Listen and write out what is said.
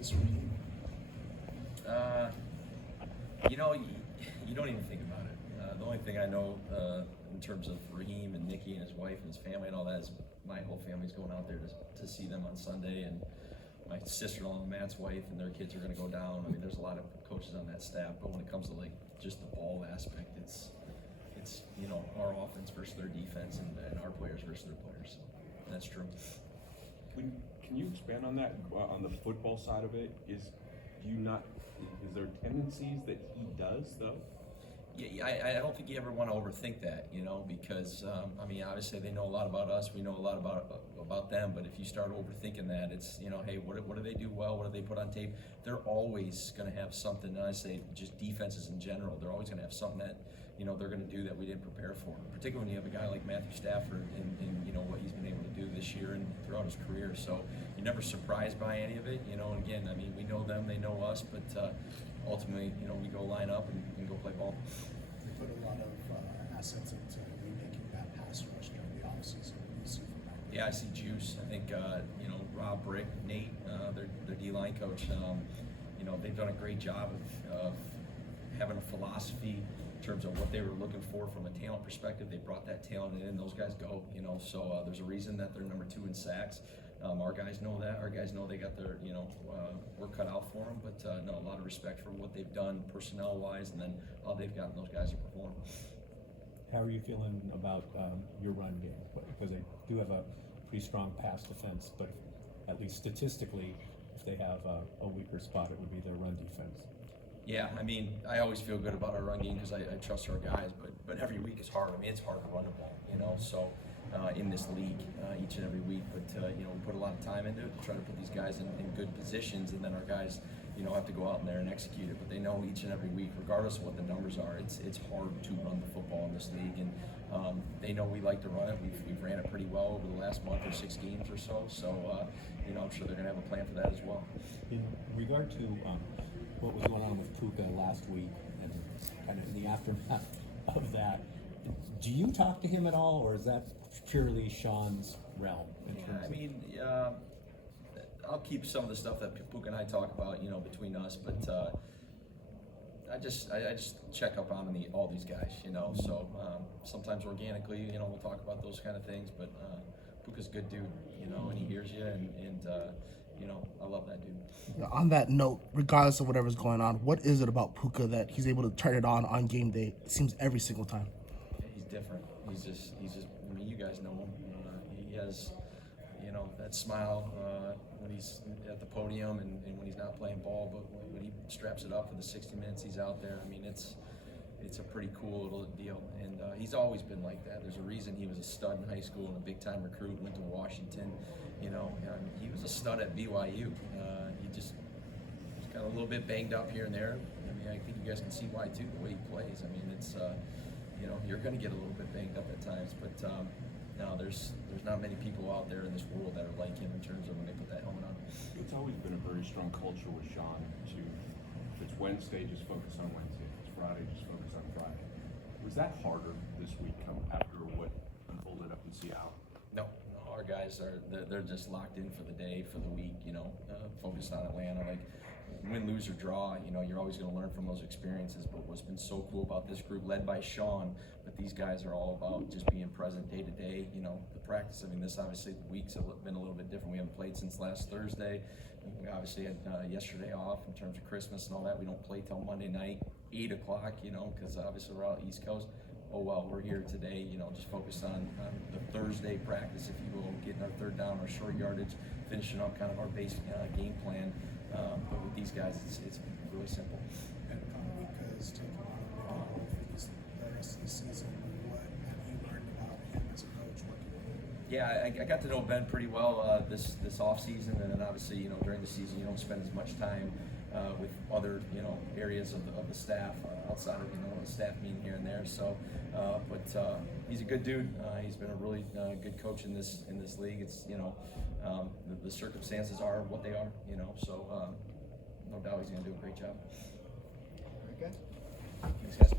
is Raheem? You don't even think about it. The only thing I know in terms of Raheem and Nikki and his wife and his family and all that is my whole family's going out there to see them on Sunday, and my sister-in-law, Matt's wife, and their kids are going to go down. I mean, there's a lot of coaches on that staff, but when it comes to like just the ball aspect, it's our offense versus their defense, and our players versus their players. So that's true. Can you expand on that, on the football side of it? Is there tendencies that he does though? Yeah, I don't think you ever want to overthink that, because obviously they know a lot about us, we know a lot about them, but if you start overthinking that, it's hey, what do they do well? What do they put on tape? They're always going to have something. And I say just defenses in general, they're always going to have something that they're going to do that we didn't prepare for. Particularly when you have a guy like Matthew Stafford and what he's been able to do this year and throughout his career. So you're never surprised by any of it. And again, we know them, they know us, but ultimately, we go line up and go play ball. They put a lot of assets into remaking that pass rush during the offseason. What do you see from that? Yeah, I see juice. I think Rob, Brick, Nate, their D-line coach. They've done a great job of having a philosophy in terms of what they were looking for from a talent perspective. They brought that talent in. Those guys go. So there's a reason that they're number 2 in sacks. Our guys know that. Our guys know they got their work cut out for them. But no, a lot of respect for what they've done personnel-wise, and then how they've gotten those guys to perform. How are you feeling about your run game? Because they do have a pretty strong pass defense, but at least statistically, if they have a weaker spot, it would be their run defense. Yeah, I always feel good about our run game because I trust our guys, but every week is hard. It's hard to run the ball, so in this league each and every week. But, we put a lot of time into it to try to put these guys in good positions, and then our guys, have to go out in there and execute it. But they know each and every week, regardless of what the numbers are, it's hard to run the football in this league. And they know we like to run it. We've ran it pretty well over the last month or 6 games or so. So, I'm sure they're going to have a plan for that as well. In regard to what was going on with Puka last week and kind of in the aftermath of that, do you talk to him at all, or is that purely Sean's realm? I'll keep some of the stuff that Puka and I talk about, between us, but I just check up on all these guys, so sometimes organically, we'll talk about those kind of things, but Puka's a good dude, and he hears you, and I love that dude. On that note, regardless of whatever's going on, what is it about Puka that he's able to turn it on game day? It seems every single time. He's different. He's just. You guys know him. He has, that smile when he's at the podium and when he's not playing ball. But when he straps it up for the 60 minutes he's out there, it's a pretty cool little deal. And he's always been like that. There's a reason he was a stud in high school and a big-time recruit. Went to Washington. He was a stud at BYU. He just got a little bit banged up here and there. I think you guys can see why too, the way he plays. It's you're going to get a little bit banged up at times, but no, there's not many people out there in this world that are like him in terms of when they put that helmet on. It's always been a very strong culture with Sean to, if it's Wednesday, just focus on Wednesday. If it's Friday, just focus on Friday. Was that harder this week after what unfolded up in Seattle? No, our guys they're just locked in for the day, for the week, focused on Atlanta. Like, win, lose, or draw, you're always going to learn from those experiences. But what's been so cool about this group, led by Sean, but these guys are all about just being present day to day. The practice. This obviously the weeks have been a little bit different. We haven't played since last Thursday. We obviously had yesterday off in terms of Christmas and all that. We don't play till Monday night, 8 o'clock. Because obviously we're out East Coast. Oh well, we're here today. Just focused on the Thursday practice, if you will, getting our third down, our short yardage, finishing up kind of our base game plan. But with these guys, it's really simple. And Puka is taking on a big role for the rest of the season. What have you learned about him as a coach working with him? Yeah, I got to know Ben pretty well this off season, and then obviously during the season you don't spend as much time with other areas of the staff outside of the staff meeting here and there. So, but he's a good dude. He's been a really good coach in this league. It's the circumstances are what they are. So no doubt he's going to do a great job. Very good. Thanks, guys.